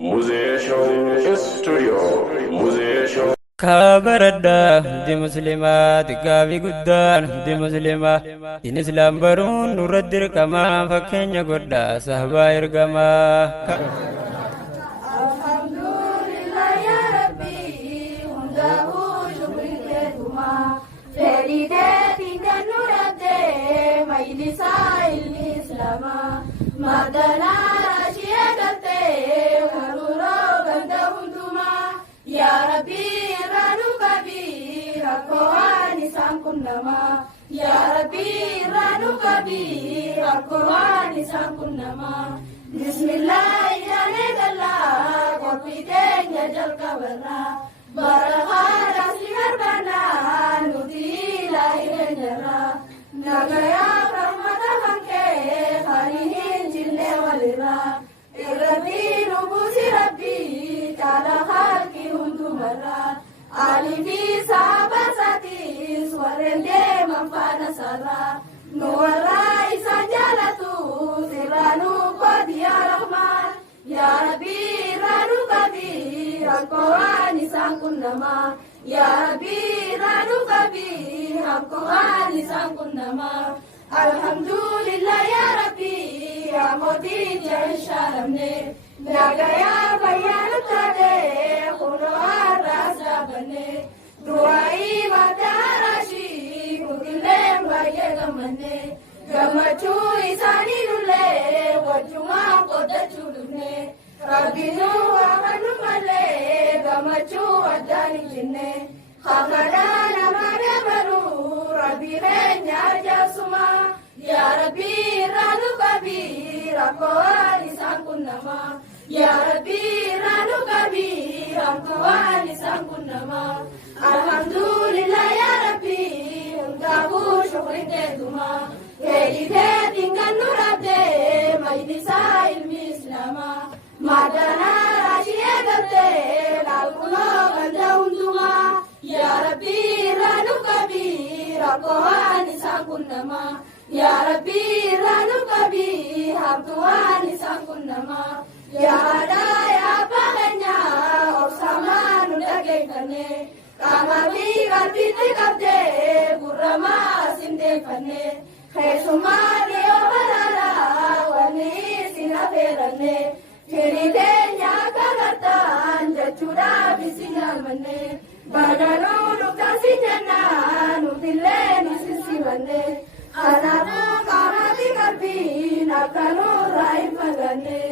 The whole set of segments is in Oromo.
Musician Studio. Musician. كبردا دي مسلمات كافي قدان دي مسلمة دين إسلام برون نردر كما فكين يقردا صحبا يرقما الحمد لله يا ربي حمده شكركما فريدات كنور مجلس الإسلام مدنا رشيدت ورورو بندهمتما يا ربي رانو كبير كواني سانكنما يا ربي رانو كبير كواني سانكنما بسم الله يا ندلا قبيتين يا جل كبرنا برها راسي هربنا نودي لا ينجرا نغيا رحمة خنكي خالين جل ولرا ربي نبوسي ربي تعالى خالقي هندو مرا علي في صحابة ساتي سورندي منفانا سرا نورا إسا جالتو سرانو قد يا رحمن يا ربي رانو كبير القرآن سانكنما يا ربي رانو كبير القرآن سانكنما الحمد لله يا ربي يا مدين يا شارمني نغايا بيان تادي قرآن راسا بني دعائي وتعرشي كتلم بايغمني gammachu isani nulle wajuma qodachu dune rabbinu amanu malle gammachu adani jinne khagada namade baru rabbi renya jasuma ya rabbi ranu kabir akwani sankunama ya rabbi ranu kabir akwani sankunama alhamdulillah ya rabbi undabu shukrin duma هيدات كنور أبدي مجلسا المسلمة مدنا راشية قبدي لالقلوب عندهما يا ربي رانو كبير القوان ساكنما يا ربي رانو كبير القوان ساكنما يا هدا يا بغنيا أبسامان دقيقني كما في قلبي تقبدي برما سندفني Kesumani obarara wani sinaferane Kiritenya kagatan jachura bisinamane Badanu lukasinyana nutile nisisivane Anabu kamati kalbi nakanu raifagane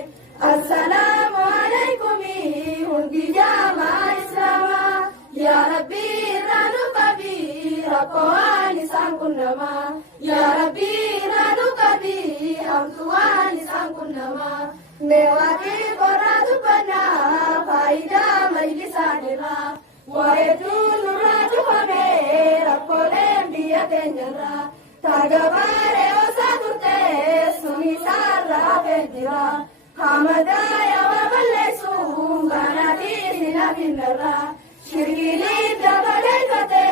Assalamu alaikumi hundi jama islama Ya Rabbi ranu kabir akwani sankunama Ya Rabbi ranu kabir amtuani sankunama Mewati koratu pana faida majlisanira Waetu nuratu hame rakole mbiya tenyara Tagabare osaturte sumisara bedira Hamadaya wabalesu ganati sinabinara Shirkili dabalekate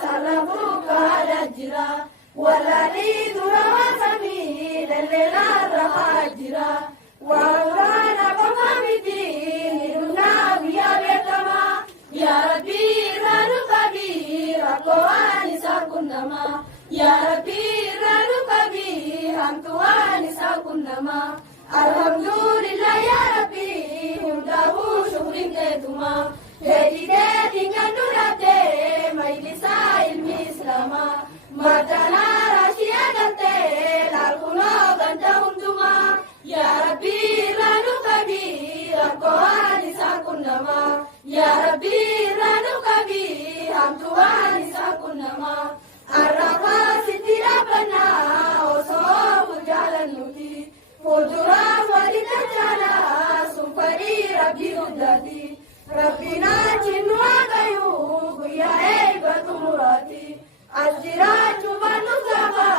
sarrafuka dajira Walali durawasami lelela rahajira Wangana kakamiti niruna biya betama Ya Rabbi ranu kabir akwani sakunama Ya Rabbi ranu kabir amtuani sakunama Alhamdulillah ya Rabbi humdahu shukrin ketuma هديدات كنور أبدي مجلس الإسلام مدنا رشيا قلتي لالقلوب عندهمتما يا ربي رانو كبير القوان ساكنما يا ربي رانو كبير أمتوان ساكنما الرقا ستي ربنا وصوف جالنوتي فدرا ولتجانا سنفري ربي هداتي ربنا جنوا غيوب يا هيبة مراتي الزراج بنزغا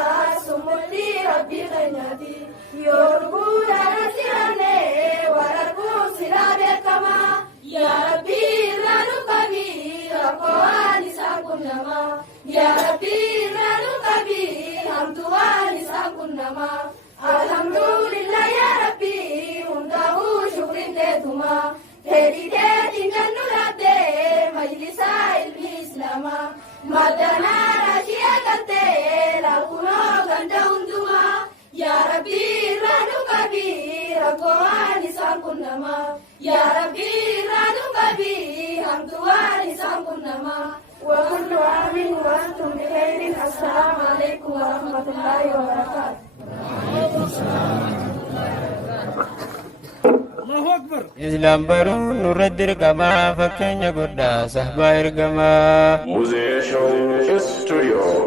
سمولي ربي غنياتي يربو نسيراني ورقو سلابي كما يا ربي رانو كبير أقواني ساكنما يا ربي رانو كبير همتواني ساكنما الحمد لله يا ربي hundahu shukrin tetuma nama madana rashia kante la kuno ganda unduma ya rabbi ranu kabi ragwani sankunama ya rabbi ranu kabi hamduani sankunama wa kullu amin wa antum bi khairin assalamu alaikum wa rahmatullahi wa barakatuh. Islam baru nuradir kama fakenya goda sahba irgama Musician Studio